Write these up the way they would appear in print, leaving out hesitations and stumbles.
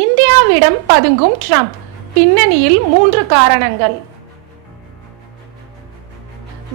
இந்தியாவிடம் பதுங்கும் ட்ரம்ப், பின்னணியில் 3 காரணங்கள்.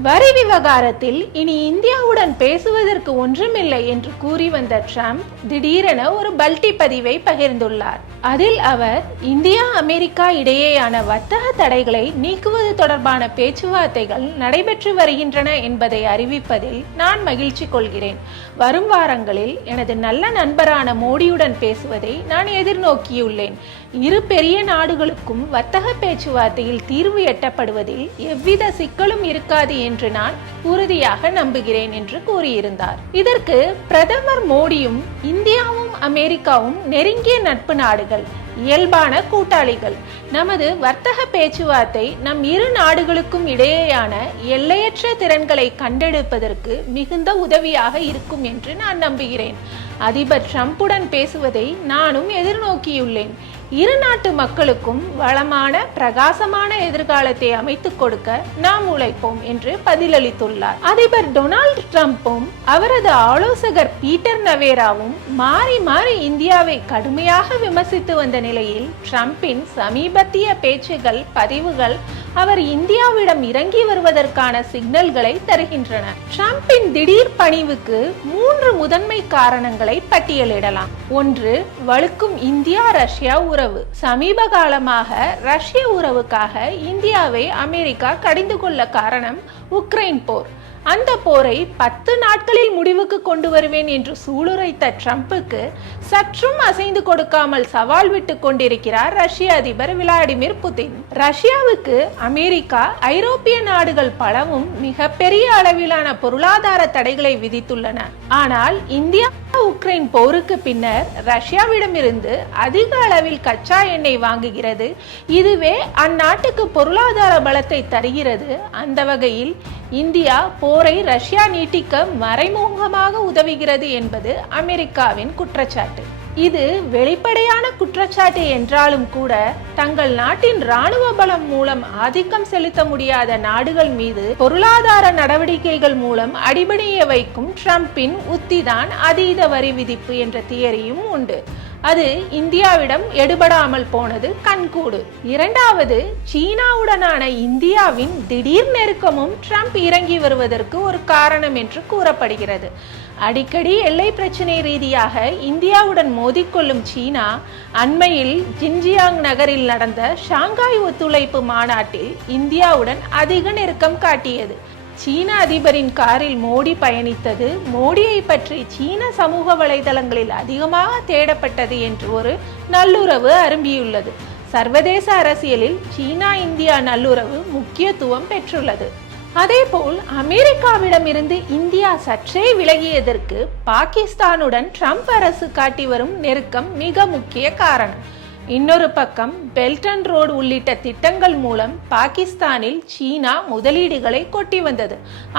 வரி விவகாரத்தில் இனி இந்தியாவுடன் பேசுவதற்கு ஒன்றுமில்லை என்று கூறி வந்த ட்ரம்ப் திடீரென ஒரு பல்டி பதிவை பகிர்ந்துள்ளார். அதில் அவர் இந்தியா அமெரிக்கா இடையேயான வர்த்தக தடைகளை நீக்குவது தொடர்பான பேச்சுவார்த்தைகள் நடைபெற்று வருகின்றன என்பதை அறிவிப்பதில் நான் மகிழ்ச்சி கொள்கிறேன். வரும் வாரங்களில் எனது நல்ல நண்பரான மோடியுடன் பேசுவதை நான் எதிர்நோக்கியுள்ளேன். இரு பெரிய நாடுகளுக்கும் வர்த்தக பேச்சுவார்த்தையில் தீர்வு எட்டப்படுவதில் எவ்வித சிக்கலும் இருக்காது என்று நான் உறுதியாக நம்புகிறேன் என்று கூறியிருந்தார். இதற்கு பிரதமர் மோடியும் இந்தியாவும் அமெரிக்காவும் நெருங்கிய நட்பு நாடுகள், இயல்பான கூட்டாளிகள். நமது வர்த்தக பேச்சுவார்த்தை நம் இரு நாடுகளுக்கும் இடையேயான எல்லையற்ற திறன்களை கண்டெடுப்பதற்கு மிகுந்த உதவியாக இருக்கும் என்று நான் நம்புகிறேன். அதிபர் ட்ரம்புடன் பேசுவதை நானும் எதிர்நோக்கியுள்ளேன். இரு நாட்டு மக்களுக்கும் வளமான பிரகாசமான எதிர்காலத்தை அமைத்துக் கொடுக்க நாம் உழைப்போம் என்று பதிலளித்துள்ளார். அதிபர் டொனால்டு ட்ரம்பும் அவரது ஆலோசகர் பீட்டர் நவேராவும் மாறி மாறி இந்தியாவை கடுமையாக விமர்சித்து வந்த நிலையில் ட்ரம்பின் சமீபத்திய பேச்சுகள், பதிவுகள் அவர் இந்தியாவிடம் இறங்கி வருவதற்கான சிக்னல்களை தருகின்றன. ட்ரம்பின் திடீர் பணிவுக்கு 3 முதன்மை காரணங்களை பட்டியலிடலாம். 1. வலுக்கும் இந்தியா ரஷ்யா உறவு. சமீப காலமாக ரஷ்ய உறவுக்காக இந்தியாவை அமெரிக்கா கடிந்து கொள்ள காரணம் உக்ரைன் போர். அந்த போரை 10 நாட்களில் முடிவுக்கு கொண்டு வருவேன் என்று சூளுரைத்த ட்ரம்புக்கு சற்றும் அசைந்து கொடுக்காமல் சவால் விட்டு கொண்டிருக்கிறார் ரஷ்ய அதிபர் விளாடிமிர் புதின். ரஷ்யாவுக்கு அமெரிக்கா, ஐரோப்பிய நாடுகள் பலவும் மிகப்பெரிய அளவிலான பொருளாதார தடைகளை விதித்துள்ளன. ஆனால் இந்தியா உக்ரைன் போருக்கு பின்னர் ரஷ்யாவிடமிருந்து அதிக அளவில் கச்சா எண்ணெய் வாங்குகிறது. இதுவே அந்நாட்டுக்கு பொருளாதார பலத்தை தருகிறது. அந்த வகையில் இந்தியா போரை ரஷ்யா நீட்டிக்க மறைமுகமாக உதவுகிறது என்பது அமெரிக்காவின் குற்றச்சாட்டு. இது வெளிப்படையான குற்றச்சாட்டு என்றாலும் கூட தங்கள் நாட்டின் இராணுவ பலம் மூலம் ஆதிக்கம் செலுத்த முடியாத நாடுகள் மீது பொருளாதார நடவடிக்கைகள் மூலம் அடிபணிய வைக்கும் ட்ரம்பின் உத்திதான் அதீத வரி விதிப்பு என்ற தியரியும் உண்டு. அது இந்தியாவிடம் எடுபடாமல் போனது கண்கூடு. 2வது, சீனாவுடனான இந்தியாவின் திடீர் நெருக்கமும் ட்ரம்ப் இறங்கி வருவதற்கு ஒரு காரணம் என்று கூறப்படுகிறது. அடிக்கடி எல்லை பிரச்சினை ரீதியாக இந்தியாவுடன் மோதிக்கொள்ளும் சீனா அண்மையில் ஜின்ஜியாங் நகரில் நடந்த ஷாங்காய் ஒத்துழைப்பு மாநாட்டில் இந்தியாவுடன் அதிக நெருக்கம் காட்டியது. சீன அதிபரின் காரில் மோடி பயணித்தது, மோடியை பற்றி சீன சமூக வலைதளங்களில் அதிகமாக தேடப்பட்டது என்று ஒரு நல்லுறவு அரும்பியுள்ளது. சர்வதேச அரசியலில் சீனா இந்தியா நல்லுறவு முக்கியத்துவம் பெற்றுள்ளது. அதேபோல் அமெரிக்காவிடமிருந்து இந்தியா சற்றே விலகியதற்கு பாகிஸ்தானுடன் ட்ரம்ப் அரசு காட்டி வரும் நெருக்கம் மிக முக்கிய காரணம். இன்னொரு பக்கம் பெல்ட் அண்ட் ரோடு உள்ளிட்ட திட்டங்கள் மூலம் பாகிஸ்தானில் சீனா முதலீடுகளை கொட்டி வந்தது.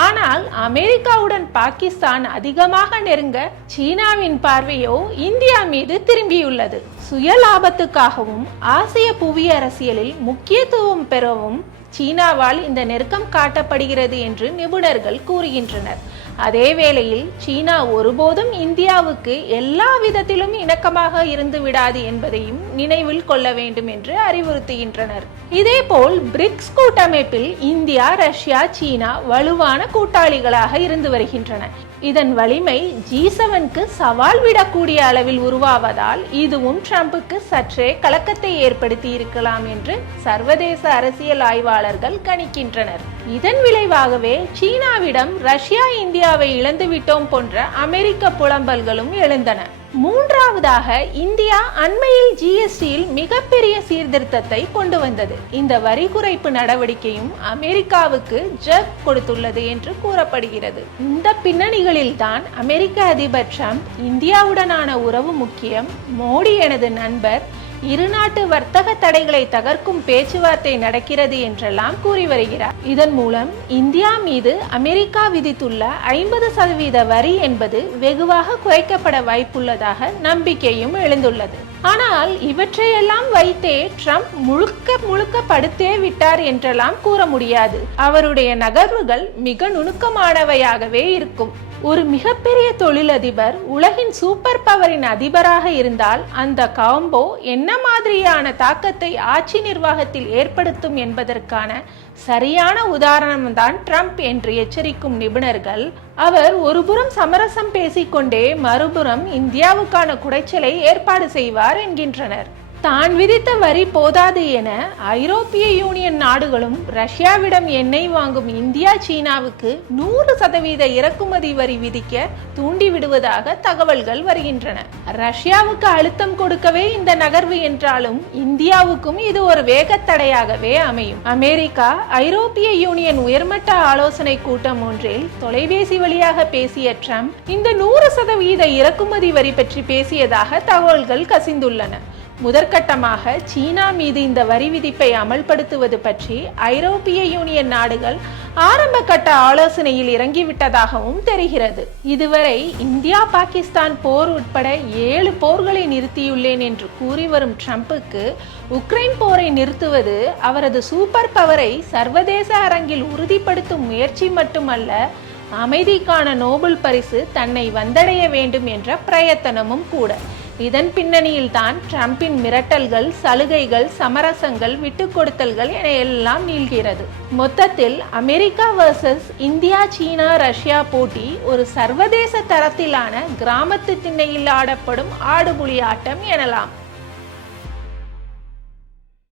ஆனால் அமெரிக்காவுடன் பாகிஸ்தான் அதிகமாக நெருங்க சீனாவின் பார்வையோ இந்தியா மீது திரும்பியுள்ளது. சுய லாபத்துக்காகவும் ஆசிய புவி அரசியலில் முக்கியத்துவம் பெறவும் சீனாவால் இந்த நெருக்கம் காட்டப்படுகிறது என்று நிபுணர்கள் கூறுகின்றனர். அதே வேளையில் சீனா ஒருபோதும் இந்தியாவுக்கு எல்லா விதத்திலும் இணக்கமாக இருந்து விடாது என்பதையும் நினைவில் கொள்ள வேண்டும் என்று அறிவுறுத்துகின்றனர். இதேபோல் பிரிக்ஸ் கூட்டமைப்பில் இந்தியா, ரஷ்யா, சீனா வலுவான கூட்டாளிகளாக இருந்து வருகின்றன. இதன் வலிமை G7க்கு சவால் விடக்கூடிய அளவில் உருவாவதால் இதுவும் ட்ரம்புக்கு சற்றே கலக்கத்தை ஏற்படுத்தி இருக்கலாம் என்று சர்வதேச அரசியல் ஆய்வாளர்கள் கணிக்கின்றனர். இதன் விளைவாகவே சீனாவிடம் ரஷ்யா இந்தியாவை இழந்துவிட்டோம் போன்ற அமெரிக்க புலம்பல்களும் எழுந்தன. 3வதாக, இந்தியா அண்மையில் GSTயில் மிகப்பெரிய சீர்திருத்தத்தை கொண்டு வந்தது. இந்த வரி குறைப்பு நடவடிக்கையும் அமெரிக்காவுக்கு ஜக் கொடுத்துள்ளது என்று கூறப்படுகிறது. இந்த பின்னணிகளில்தான் அமெரிக்க அதிபர் ட்ரம்ப் இந்தியாவுடனான உறவு முக்கியம், மோடி எனது நண்பர், இருநாட்டு வர்த்தக தடைகளை தகர்க்கும் பேச்சுவார்த்தை நடக்கிறது என்றெல்லாம் கூறி வருகிறார். இதன் மூலம் இந்தியா மீது அமெரிக்கா விதித்துள்ள 50% வரி என்பது வெகுவாக குறைக்கப்பட வாய்ப்புள்ளதாக நம்பிக்கையும் எழுந்துள்ளது. ஆனால் இவற்றையெல்லாம் வைத்தே ட்ரம்ப் முழுக்க படுத்தே விட்டார் என்றெல்லாம் கூற முடியாது. அவருடைய நகர்வுகள் மிக நுணுக்கமானவையாகவே இருக்கும். ஒரு மிகப்பெரிய தொழிலதிபர் உலகின் சூப்பர் பவரின் அதிபராக இருந்தால் அந்த காம்போ என்ன மாதிரியான தாக்கத்தை ஆட்சி நிர்வாகத்தில் ஏற்படுத்தும் என்பதற்கான சரியான உதாரணம்தான் ட்ரம்ப் என்று எச்சரிக்கும் நிபுணர்கள், அவர் ஒருபுறம் சமரசம் பேசிக்கொண்டே மறுபுறம் இந்தியாவுக்கான குடைச்சலை ஏற்பாடு செய்வார் என்கின்றனர். தான் விதித்த வரி போதாது என ஐரோப்பிய யூனியன் நாடுகளும் ரஷ்யாவிடம் எண்ணெய் வாங்கும் இந்தியா சீனாவுக்கு 100% இறக்குமதி வரி விதிக்க தூண்டிவிடுவதாக தகவல்கள் வருகின்றன. ரஷ்யாவுக்கு அழுத்தம் கொடுக்கவே இந்த நகர்வு என்றாலும் இந்தியாவுக்கும் இது ஒரு வேகத்தடையாகவே அமையும். அமெரிக்கா ஐரோப்பிய யூனியன் உயர்மட்ட ஆலோசனை கூட்டம் ஒன்றில் தொலைபேசி வழியாக பேசிய ட்ரம்ப் இந்த 100% இறக்குமதி வரி பற்றி பேசியதாக தகவல்கள் கசிந்துள்ளன. முதற்கட்டமாக சீனா மீது இந்த வரி விதிப்பை அமல்படுத்துவது பற்றி ஐரோப்பிய யூனியன் நாடுகள் ஆரம்ப கட்ட ஆலோசனையில் இறங்கிவிட்டதாகவும் தெரிகிறது. இதுவரை இந்தியா பாகிஸ்தான் போர் உட்பட 7 போர்களை நிறுத்தியுள்ளேன் என்று கூறி வரும் ட்ரம்புக்கு உக்ரைன் போரை நிறுத்துவது அவரது சூப்பர் பவரை சர்வதேச அரங்கில் உறுதிப்படுத்தும் முயற்சி மட்டுமல்ல, அமைதிக்கான நோபல் பரிசு தன்னை வந்தடைய வேண்டும் என்ற பிரயத்தனமும் கூட. இதன் பின்னணியில் தான் ட்ரம்பின் மிரட்டல்கள், சலுகைகள், சமரசங்கள், விட்டுக் கொடுத்தல்கள் என எல்லாம் நீள்கிறது. மொத்தத்தில் அமெரிக்கா வர்சஸ் இந்தியா, சீனா, ரஷ்யா போட்டி ஒரு சர்வதேச தரத்திலான கிராமத்து திண்ணையில் ஆடப்படும் ஆடுபுலி ஆட்டம் எனலாம்.